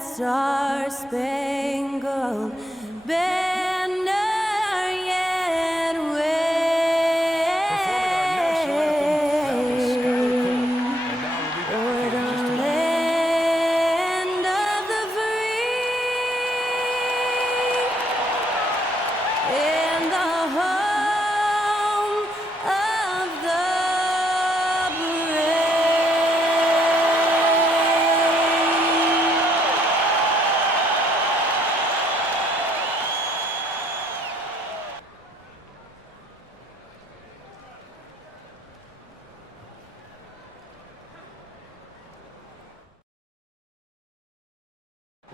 that star-spangled banner yet wave o'er the land of the free and the home of the brave.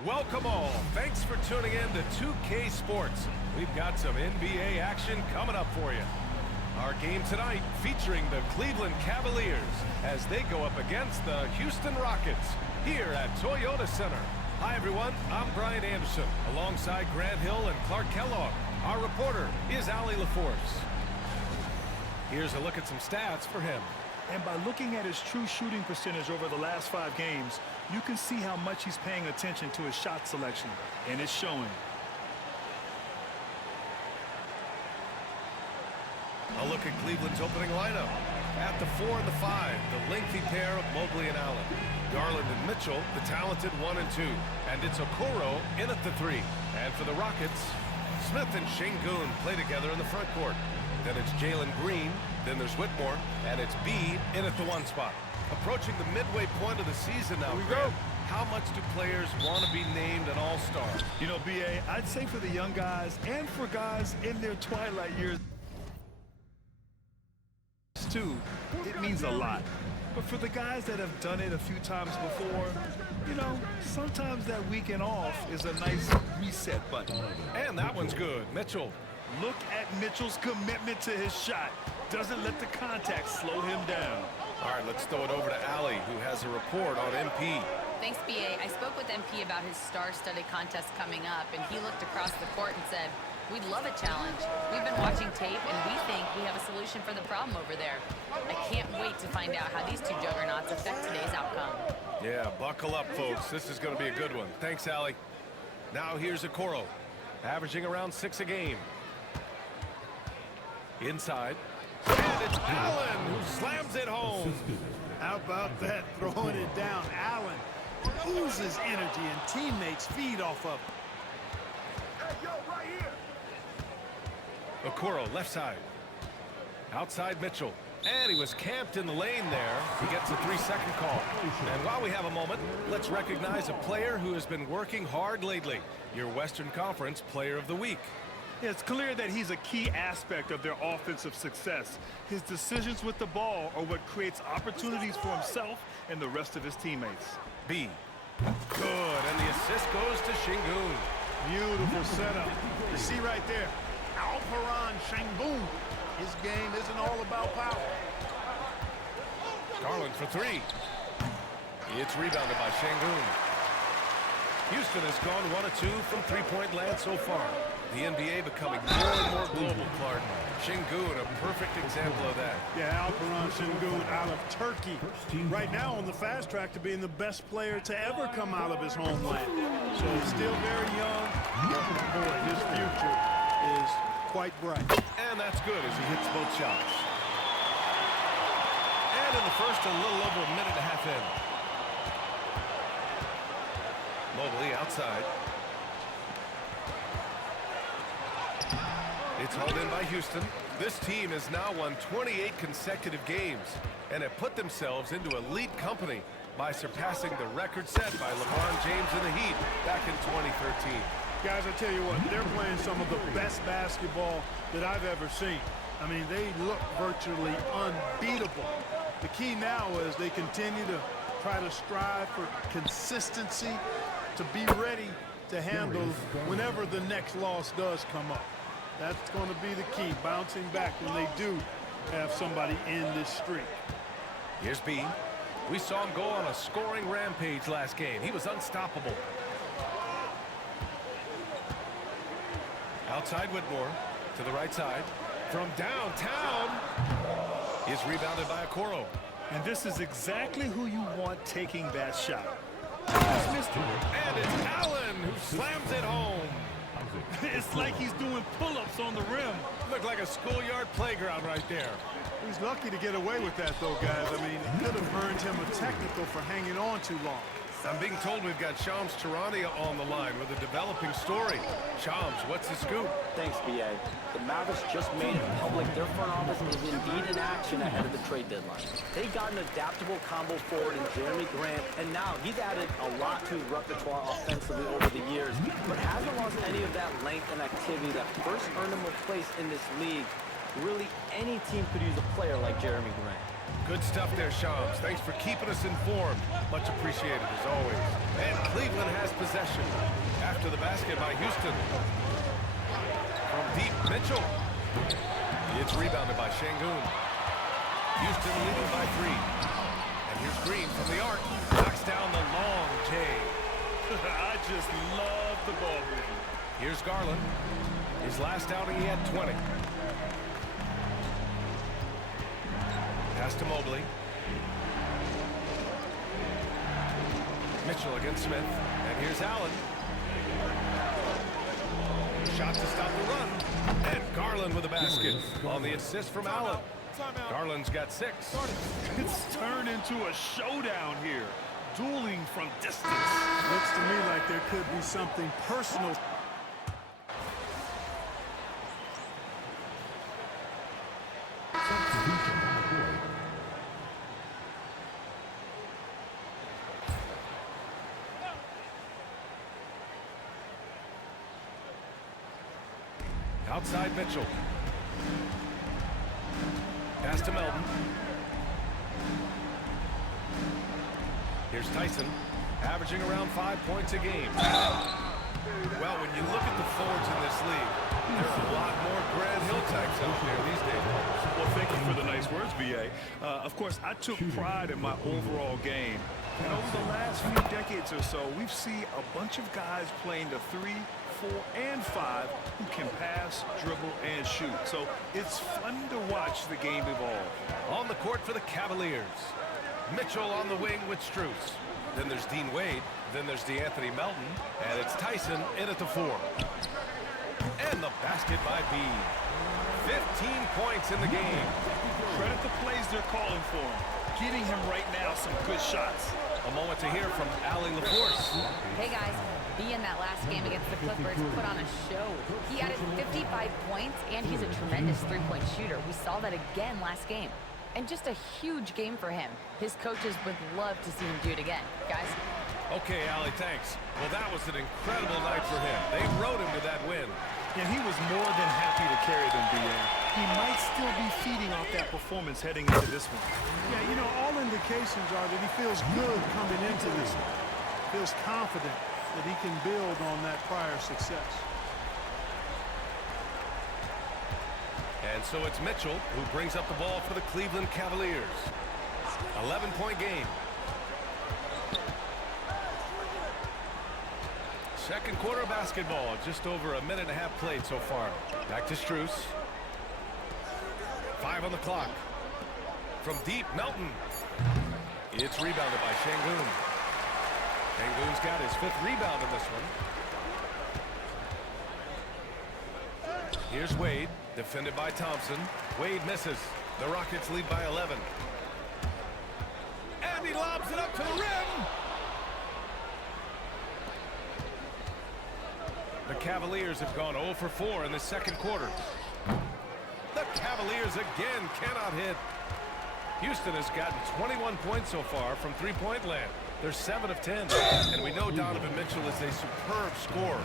Welcome all. Thanks for tuning in to 2K Sports. We've got some NBA action coming up for you. Our game tonight featuring the Cleveland Cavaliers as they go up against the Houston Rockets here at Toyota Center. Hi everyone, I'm Brian Anderson alongside Grant Hill and Clark Kellogg. Our reporter is Allie LaForce. Here's a look at some stats for him. And by looking at his true shooting percentage over the last 5 games, you can see how much he's paying attention to his shot selection, and it's showing. A look at Cleveland's opening lineup. At the 4 and the 5, the lengthy pair of Mobley and Allen. Garland and Mitchell, the talented 1 and 2. And it's Okoro in at the 3. And for the Rockets, Smith and Şengün play together in the front court. Then it's Jalen Green, then there's Whitmore, and it's B in at the 1 spot. Approaching the midway point of the season now, Grant, how much do players want to be named an all-star? You know, B.A., I'd say for the young guys and for guys in their twilight years too, it means a lot. But for the guys that have done it a few times before, you know, sometimes that weekend off is a nice reset button. And that one's good. Mitchell. Look at Mitchell's commitment to his shot. Doesn't let the contact slow him down. All right, let's throw it over to Allie, who has a report on MP. Thanks, BA. I spoke with MP about his star-studded contest coming up, and he looked across the court and said, "We'd love a challenge. We've been watching tape, and we think we have a solution for the problem over there." I can't wait to find out how these two juggernauts affect today's outcome. Yeah, buckle up, folks. This is going to be a good one. Thanks, Allie. Now here's Okoro, averaging around 6 a game. Inside. And it's Allen who slams it home. How about that, throwing it down? Allen oozes energy and teammates feed off of him. Hey, yo, right here. Okoro, left side. Outside Mitchell. And he was camped in the lane there. He gets a 3-second call. And while we have a moment, let's recognize a player who has been working hard lately. Your Western Conference Player of the Week. It's clear that he's a key aspect of their offensive success. His decisions with the ball are what creates opportunities for himself and the rest of his teammates. B. Good, and the assist goes to Şengün. Beautiful setup. You see right there, Alperen Şengün. His game isn't all about power. Garland for 3. It's rebounded by Şengün. Houston has gone 1 of 2 from three-point land so far. The NBA becoming more and more global, Clark. Şengün, a perfect example of that. Yeah, Alperen Şengün out of Turkey. Right now on the fast track to being the best player to ever come out of his homeland. So still very young, but boy, his future is quite bright. And that's good as he hits both shots. And in the first, a little over a minute and a half in. Mobley outside. It's hauled in by Houston. This team has now won 28 consecutive games and have put themselves into elite company by surpassing the record set by LeBron James and the Heat back in 2013. Guys, I tell you what, they're playing some of the best basketball that I've ever seen. I mean, they look virtually unbeatable. The key now is they continue to try to strive for consistency, to be ready to handle whenever the next loss does come up. That's going to be the key, bouncing back when they do have somebody in this streak. Here's B. We saw him go on a scoring rampage last game. He was unstoppable. Outside Whitmore to the right side. From downtown is rebounded by Okoro. And this is exactly who you want taking that shot. Just And it's Allen who slams it home. It's like he's doing pull-ups on the rim. Looked like a schoolyard playground right there. He's lucky to get away with that, though, guys. I mean, it could have earned him a technical for hanging on too long. I'm being told we've got Shams Charania on the line with a developing story. Shams, what's the scoop? Thanks, BA. The Mavericks just made it public their front office is indeed in action ahead of the trade deadline. They got an adaptable combo forward in Jeremy Grant, and now he's added a lot to his repertoire offensively over the years, but hasn't lost any of that length and activity that first earned him a place in this league. Really, any team could use a player like Jeremy Grant. Good stuff there, Shams. Thanks for keeping us informed. Much appreciated, as always. And Cleveland has possession. After the basket by Houston. From deep, Mitchell. It's rebounded by Şengün. Houston leading by 3. And here's Green from the arc. Knocks down the long J. I just love the ball movement. Here's Garland. His last outing, he had 20. Pass to Mobley. Mitchell against Smith. And here's Allen. Shot to stop the run. And Garland with a basket on the assist from Allen. Garland's got 6. It's turned into a showdown here. Dueling from distance. Looks to me like there could be something personal. Outside Mitchell. Pass to Melton. Here's Tyson, averaging around 5 points a game. Well, when you look at the forwards in this league, there are a lot more Grant Hill types out there these days. Well, thank you for the nice words, BA. Of course, I took pride in my overall game. And over the last few decades or so, we've seen a bunch of guys playing the 3, 4, and 5 who can pass, dribble, and shoot. So it's fun to watch the game evolve. On the court for the Cavaliers. Mitchell on the wing with Strus. Then there's Dean Wade. Then there's DeAnthony Melton. And it's Tyson in at the 4. And the basket by B. 15 points in the game. Credit the plays they're calling for him. Getting him right now some good shots. A moment to hear from Allie LaForce. Hey guys, B in that last game against the Clippers put on a show. He added 55 points, and he's a tremendous three-point shooter. We saw that again last game. And just a huge game for him. His coaches would love to see him do it again. Guys? Okay, Allie, thanks. Well, that was an incredible night for him. They rode him to that win. And he was more than happy to carry them, BA. He might still be feeding off that performance heading into this one. Yeah, you know, all indications are that he feels good coming into this one. Feels confident that he can build on that prior success. And so it's Mitchell who brings up the ball for the Cleveland Cavaliers. 11-point game. Second quarter of basketball, just over a minute and a half played so far. Back to Strus. 5 on the clock. From deep, Melton. It's rebounded by Şengün. Şengün's got his 5th rebound in this one. Here's Wade, defended by Thompson. Wade misses. The Rockets lead by 11. And he lobs it up to the rim. The Cavaliers have gone 0 for 4 in the second quarter. The Cavaliers again cannot hit. Houston has gotten 21 points so far from three-point land. They're 7 of 10. And we know Donovan Mitchell is a superb scorer.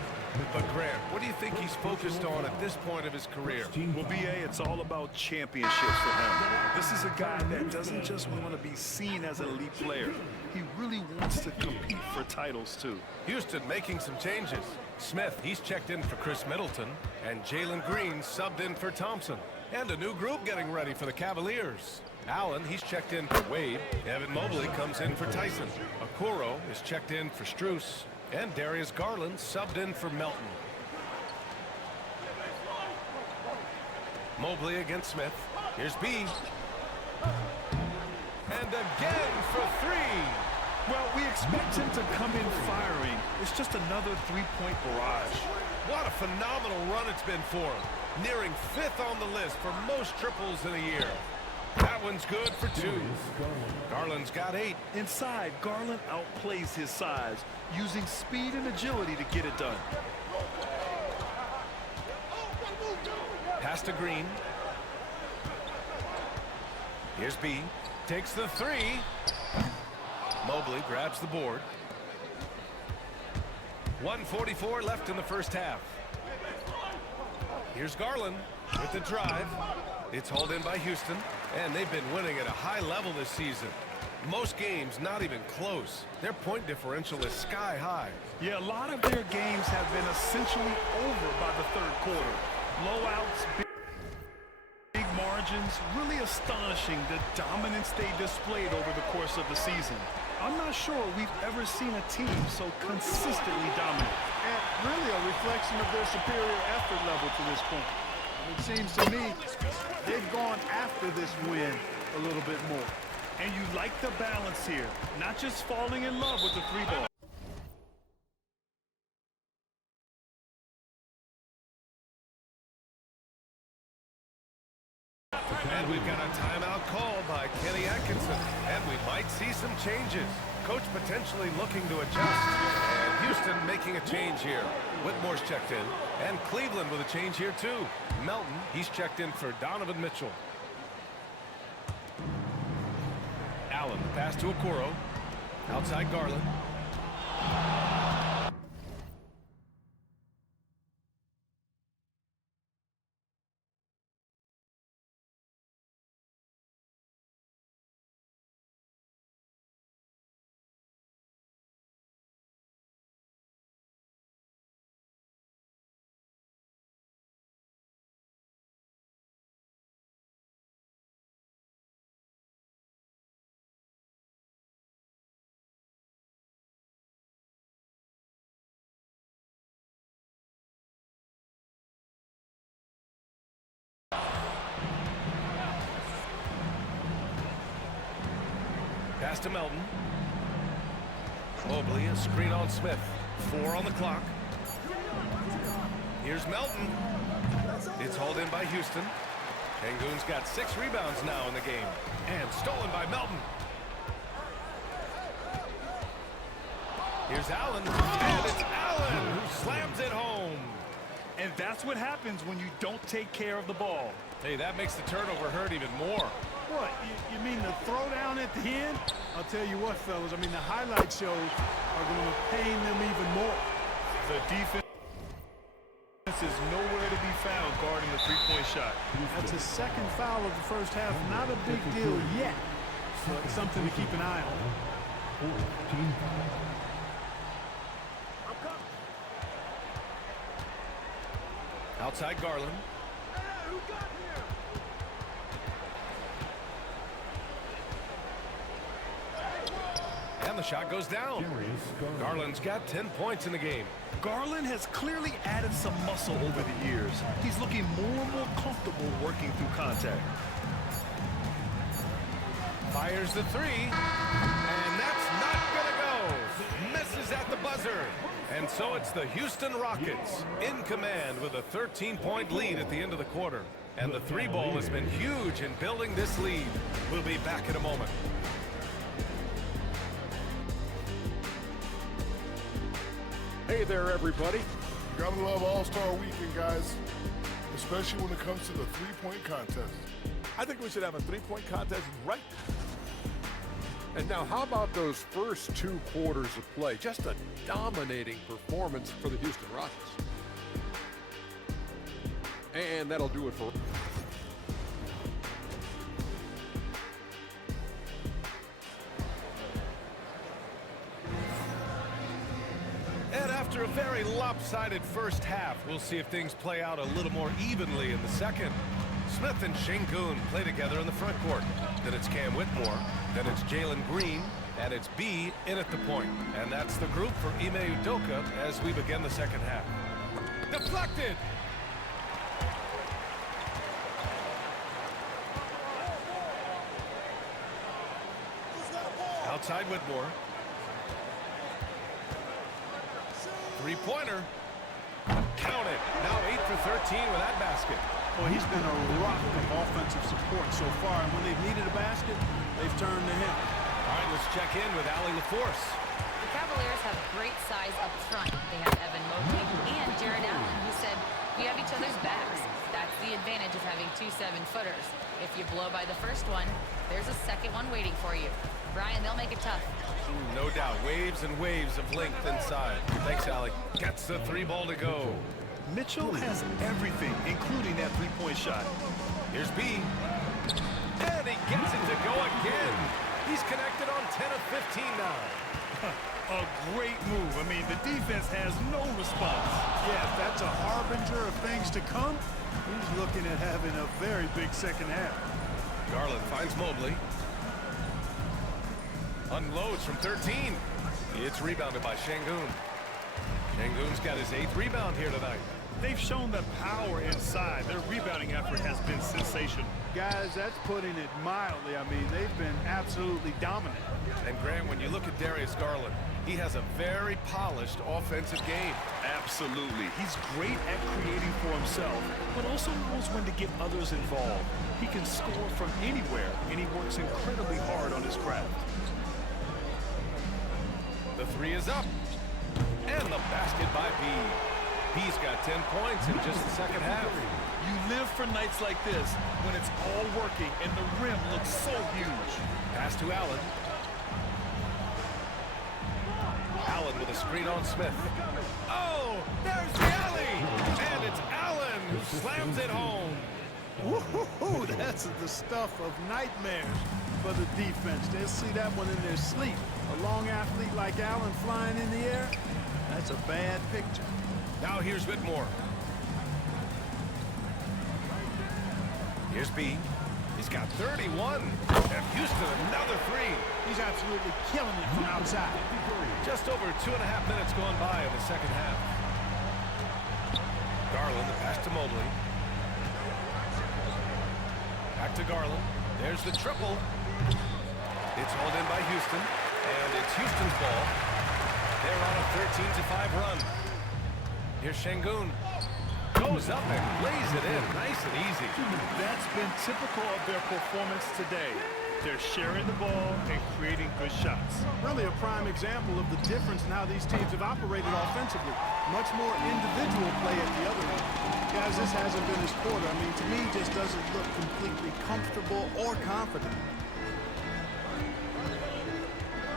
But Grant, what do you think he's focused on at this point of his career? Well, BA, it's all about championships for him. This is a guy that doesn't just want to be seen as an elite player. He really wants to compete for titles, too. Houston making some changes. Smith, he's checked in for Chris Middleton. And Jalen Green subbed in for Thompson. And a new group getting ready for the Cavaliers. Allen, he's checked in for Wade. Evan Mobley comes in for Tyson. Okoro is checked in for Strus. And Darius Garland subbed in for Melton. Mobley against Smith. Here's B. And again for 3. Well, we expect him to come in firing. It's just another three-point barrage. What a phenomenal run it's been for him. Nearing 5th on the list for most triples in a year. That one's good for 2. Garland's got 8. Inside, Garland outplays his size, using speed and agility to get it done. Pass to Green. Here's B. Takes the 3. Mobley grabs the board. 1:44 left in the first half. Here's Garland with the drive. It's hauled in by Houston, and they've been winning at a high level this season. Most games not even close. Their point differential is sky high. Yeah, a lot of their games have been essentially over by the third quarter. Blowouts, big margins, really astonishing the dominance they displayed over the course of the season. I'm not sure we've ever seen a team so consistently dominant. And really a reflection of their superior effort level to this point. It seems to me they've gone after this win a little bit more. And you like the balance here, not just falling in love with the 3-ball. And we've got a timeout called by Kenny Atkinson, and we might see some changes. Coach potentially looking to adjust, and Houston making a change here. Whitmore's checked in, and Cleveland with a change here too. Melton, he's checked in for Donovan Mitchell. Allen, the pass to Okoro. Outside Garland. Pass to Melton. Mobley, a screen on Smith. 4 on the clock. Here's Melton. It's hauled in by Houston. Şengün's got 6 rebounds now in the game. And stolen by Melton. Here's Allen. And it's Allen who slams it home. And that's what happens when you don't take care of the ball. Hey, that makes the turnover hurt even more. What, you mean the throwdown at the end? I'll tell you what, fellas, I mean, the highlight shows are going to pain them even more. The defense is nowhere to be found guarding the three-point shot. That's his second foul of the first half. Not a big deal yet, but something to keep an eye on. Outside Garland. And the shot goes down. Garland's got 10 points in the game. Garland has clearly added some muscle over the years. He's looking more and more comfortable working through contact. Fires the 3. And that's not going to go. Misses at the buzzer. And so it's the Houston Rockets in command with a 13-point lead at the end of the quarter. And the 3-ball has been huge in building this lead. We'll be back in a moment. Hey there, everybody. You gotta love All-Star Weekend, guys, especially when it comes to the three-point contest. I think we should have a three-point contest right now. And now, how about those first 2 quarters of play? Just a dominating performance for the Houston Rockets. And that'll do it for... After a very lopsided first half, we'll see if things play out a little more evenly in the second. Smith and Şengün play together in the front court. Then it's Cam Whitmore. Then it's Jalen Green. And it's B in at the point. And that's the group for Ime Udoka as we begin the second half. Deflected! Outside Whitmore. Three-pointer. Count it. Now 8 for 13 with that basket. Well, he's been a rock of offensive support so far, and when they've needed a basket, they've turned to him. All right, let's check in with Allie LaForce. The Cavaliers have great size up front. They have Evan Mobley and Jared Allen, who said, we have each other's backs. That's the advantage of having two 7-footers. If you blow by the first one, there's a second one waiting for you. Brian, they'll make it tough. No doubt. Waves and waves of length inside. Thanks, Allie. Gets the 3-ball to go. Mitchell has everything, including that three-point shot. Here's B. And he gets it to go again. He's connected on 10 of 15 now. A great move. I mean, the defense has no response. Yeah, if that's a harbinger of things to come, he's looking at having a very big second half. Garland finds Mobley. Unloads from 13. It's rebounded by Şengün. Şengün's got his 8th rebound here tonight. They've shown the power inside. Their rebounding effort has been sensational. Guys, that's putting it mildly. I mean, they've been absolutely dominant. And Graham, when you look at Darius Garland, he has a very polished offensive game. Absolutely. He's great at creating for himself, but also knows when to get others involved. He can score from anywhere, and he works incredibly hard on his craft. The 3 is up. And the basket by B. B's got 10 points in just the second half. You live for nights like this when it's all working and the rim looks so huge. Pass to Allen. Allen with a screen on Smith. Oh, there's the alley! And it's Allen who slams it home. Woo-hoo-hoo, that's the stuff of nightmares for the defense. They'll see that one in their sleep. A long athlete like Allen flying in the air, that's a bad picture. Now here's Whitmore. Here's B. He's got 31. And Houston, another 3. He's absolutely killing it from outside. Just over 2.5 minutes gone by in the second half. Garland, the pass to Mobley. Back to Garland. There's the triple. It's hauled in by Houston. And it's Houston's ball. They're on a 13-5 run. Here's Şengün. Goes up and lays it in. Nice and easy. That's been typical of their performance today. They're sharing the ball and creating good shots. Really a prime example of the difference in how these teams have operated offensively. Much more individual play at the other end. Guys, this hasn't been his quarter. I mean, to me, just doesn't look completely comfortable or confident.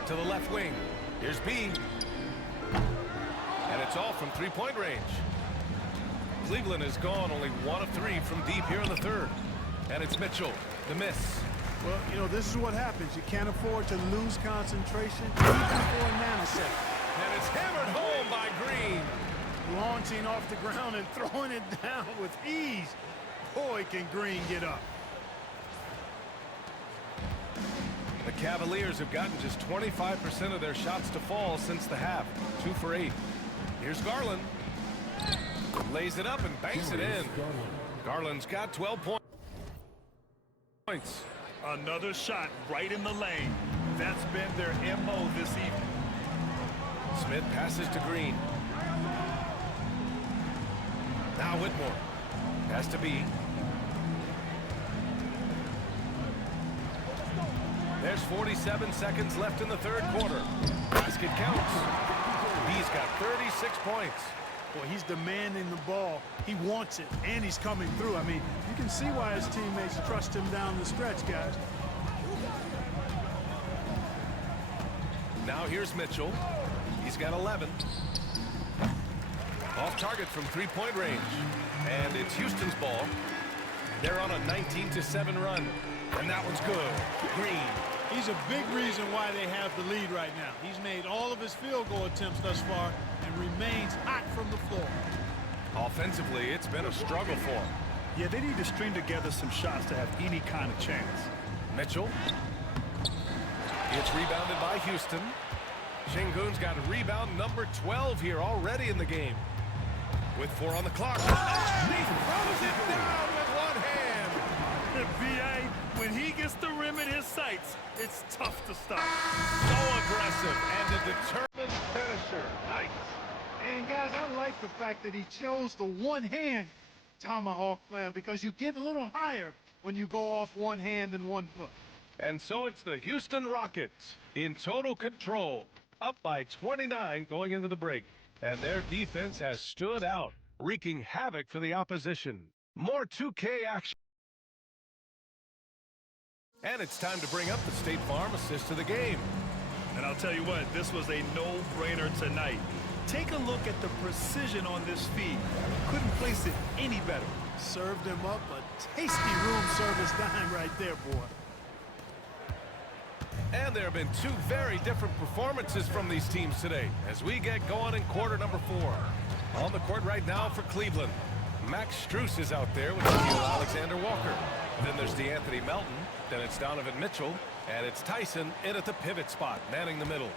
To the left wing. Here's B. And it's all from 3-point range. Cleveland has gone only 1 of 3 from deep here in the third. And it's Mitchell, the miss. Well, you know, this is what happens. You can't afford to lose concentration even for a nanosecond. And it's hammered home by Green. Launching off the ground and throwing it down with ease. Boy, can Green get up. The Cavaliers have gotten just 25% of their shots to fall since the half. 2 for 8. Here's Garland. Lays it up and banks it in. Garland's got 12 points. Another shot right in the lane. That's been their MO this evening. Smith passes to Green. Now Whitmore. Pass to B. There's 47 seconds left in the third quarter. Basket counts. B's got 36 points. Boy, he's demanding the ball. He wants it, and he's coming through. I mean, you can see why his teammates trust him down the stretch, guys. Now here's Mitchell. He's got 11. Off target from 3-point range. And it's Houston's ball. They're on a 19-7 run. And that one's good. Green. He's a big reason why they have the lead right now. He's made all of his field goal attempts thus far and remains hot from the floor. Offensively, it's been a struggle for him. Yeah, they need to string together some shots to have any kind of chance. Mitchell. It's rebounded by Houston. Şengün's got rebound number 12 here already in the game. With 4 on the clock. And he throws it down with one hand. B.A., when he gets the rim in his sights, it's tough to stop. So aggressive and a determined finisher. Nice. And guys, I like the fact that he chose the one-hand tomahawk plan because you get a little higher when you go off one hand and one foot. And so it's the Houston Rockets in total control, up by 29 going into the break. And their defense has stood out, wreaking havoc for the opposition. More 2K action. And it's time to bring up the State Farm assist to the game. And I'll tell you what, this was a no-brainer tonight. Take a look at the precision on this feed. Couldn't place it any better. Served him up a tasty room service dime right there, boy. And there have been two very different performances from these teams today as we get going in quarter number 4. On the court right now for Cleveland, Max Strus is out there with Alexander Walker. Then there's DeAnthony Melton, then it's Donovan Mitchell, and it's Tyson in at the pivot spot, manning the middle.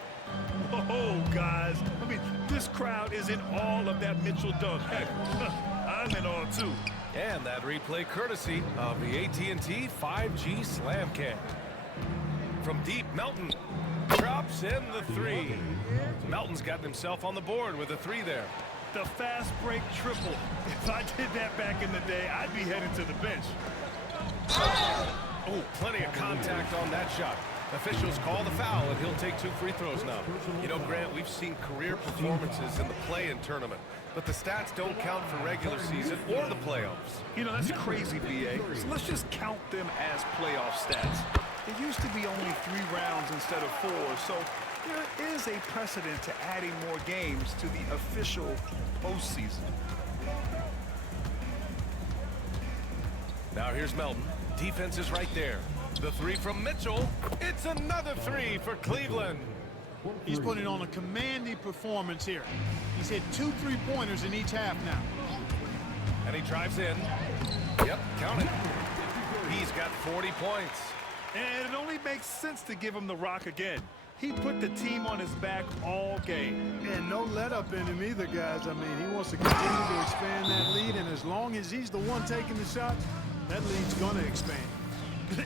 Oh, guys, I mean, this crowd is in all of that Mitchell dunk. Heck, I'm in all too. And that replay courtesy of the AT&T 5G Slam Cam. From deep, Melton drops in the 3. Melton's gotten himself on the board with a 3 there. The fast break triple. If I did that back in the day, I'd be headed to the bench. Oh, plenty of contact on that shot. Officials call the foul, and he'll take 2 free throws now. You know, Grant, we've seen career performances in the play-in tournament, but the stats don't count for regular season or the playoffs. You know, that's crazy, BA. So let's just count them as playoff stats. It used to be only 3 rounds instead of 4, so there is a precedent to adding more games to the official postseason. Now here's Melton. Defense is right there. The 3 from Mitchell. It's another 3 for Cleveland. He's putting on a commanding performance here. He's hit 2 3-pointers in each half now. And he drives in. Yep, count it. He's got 40 points. And it only makes sense to give him the rock again. He put the team on his back all game. And no let-up in him either, guys. I mean, he wants to continue to expand that lead, and as long as he's the one taking the shots, that lead's going to expand.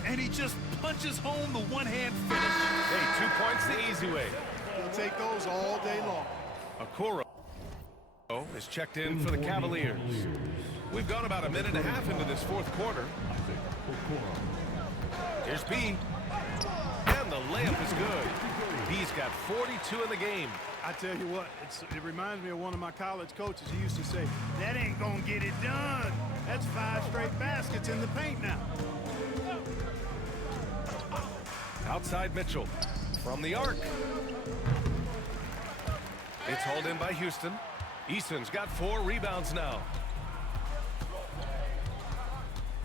And he just punches home the one-hand finish. Hey, 2 points the easy way. He'll take those all day long. Okoro is checked in for the Cavaliers. We've gone about a minute and a half into this 4th quarter. Here's B. And the layup is good. B's got 42 in the game. I tell you what, it reminds me of one of my college coaches. He used to say, that ain't gonna get it done. That's 5 straight baskets in the paint now. Outside Mitchell from the arc. It's hauled in by Houston. Easton's got 4 rebounds now.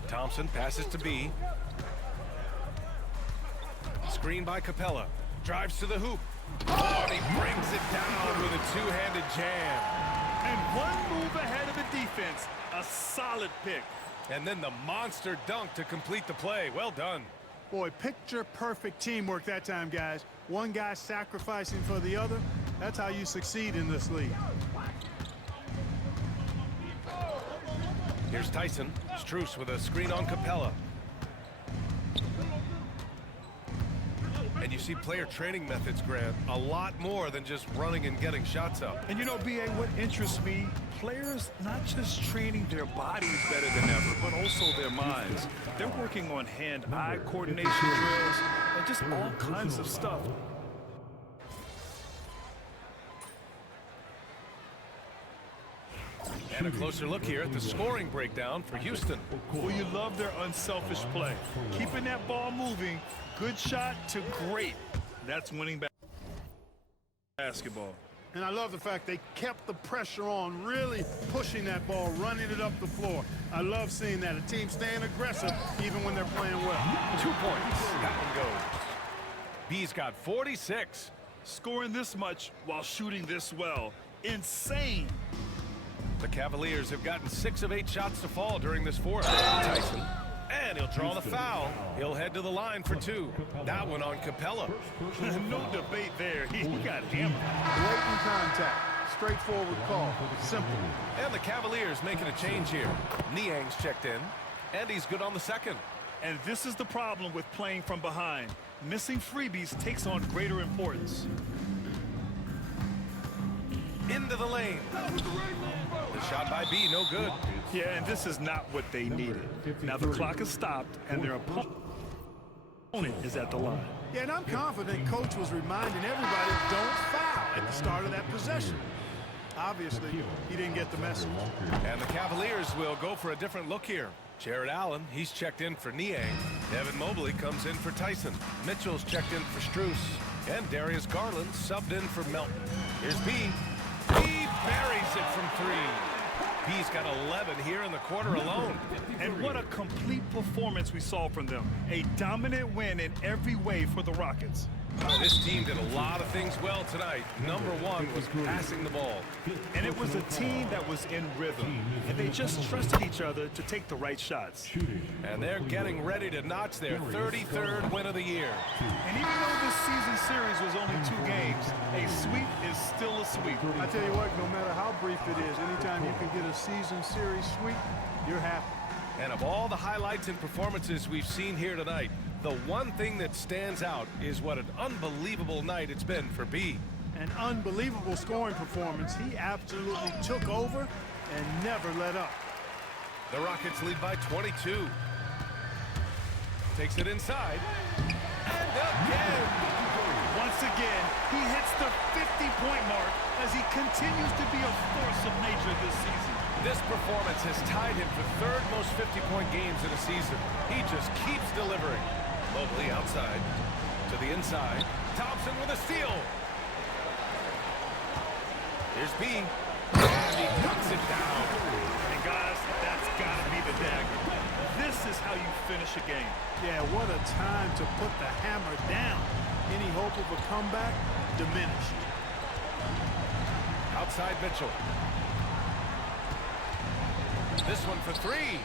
Thompson passes to B. Screen by Capella. Drives to the hoop. Oh, and he brings it down with a 2-handed jam. And one move ahead of the defense. A solid pick. And then the monster dunk to complete the play. Well done. Boy, picture-perfect teamwork that time, guys. One guy sacrificing for the other. That's how you succeed in this league. Here's Tyson. Strus with a screen on Capella. And you see player training methods, Grant, a lot more than just running and getting shots up. And you know, BA, what interests me, players not just training their bodies better than ever, but also their minds. They're working on hand-eye coordination drills and just all kinds of stuff. And a closer look here at the scoring breakdown for Houston. Well, you love their unselfish play. Keeping that ball moving, good shot to great. That's winning basketball. And I love the fact they kept the pressure on, really pushing that ball, running it up the floor. I love seeing that. A team staying aggressive even when they're playing well. 2 points. That one goes. B's got 46. Scoring this much while shooting this well. Insane. The Cavaliers have gotten 6 of 8 shots to fall during this 4th. Tyson. And he'll draw the foul. He'll head to the line for 2. That one on Capella. No debate there. He got hammered. Blatant contact. Straightforward call. Simple. And the Cavaliers making a change here. Niang's checked in. And he's good on the 2nd. And this is the problem with playing from behind. Missing freebies takes on greater importance. into the lane. The shot by B, no good. Yeah, and this is not what they needed. Now the clock is stopped, and their opponent is at the line. Yeah, and I'm confident Coach was reminding everybody, don't foul at the start of that possession. Obviously, he didn't get the message. And the Cavaliers will go for a different look here. Jared Allen, he's checked in for Niang. Evan Mobley comes in for Tyson. Mitchell's checked in for Strus. And Darius Garland subbed in for Melton. Here's B. He buries it from three. B's got 11 here in the quarter alone. And what a complete performance we saw from them. A dominant win in every way for the Rockets. This team did a lot of things well tonight. Number one was passing the ball. And it was a team that was in rhythm. And they just trusted each other to take the right shots. And they're getting ready to notch their 33rd win of the year. And even though this season series was only 2 games, a sweep is still a sweep. I tell you what, no matter how brief it is, anytime you can get a season series sweep, you're happy. And of all the highlights and performances we've seen here tonight, the one thing that stands out is what an unbelievable night it's been for B. An unbelievable scoring performance. He absolutely took over and never let up. The Rockets lead by 22. Takes it inside. And again. Once again, he hits the 50-point mark as he continues to be a force of nature this season. This performance has tied him for third most 50-point games in a season. He just keeps delivering. Mobley outside to the inside. Thompson with a steal. Here's B. And he knocks it down. And guys, that's got to be the dagger. This is how you finish a game. Yeah, what a time to put the hammer down. Any hope of a comeback diminished. Outside Mitchell. This one for three.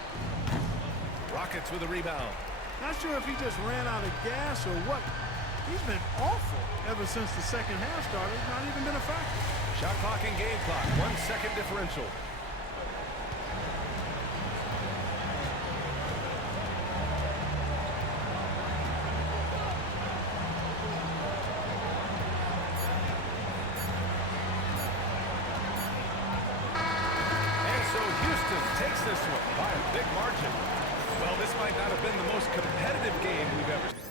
Rockets with a rebound. Not sure if he just ran out of gas or what. He's been awful ever since the second half started. Not even been a factor. Shot clock and game clock. 1 second differential. And so Houston takes this one by a big margin. Well, this might not have been the most competitive game we've ever seen.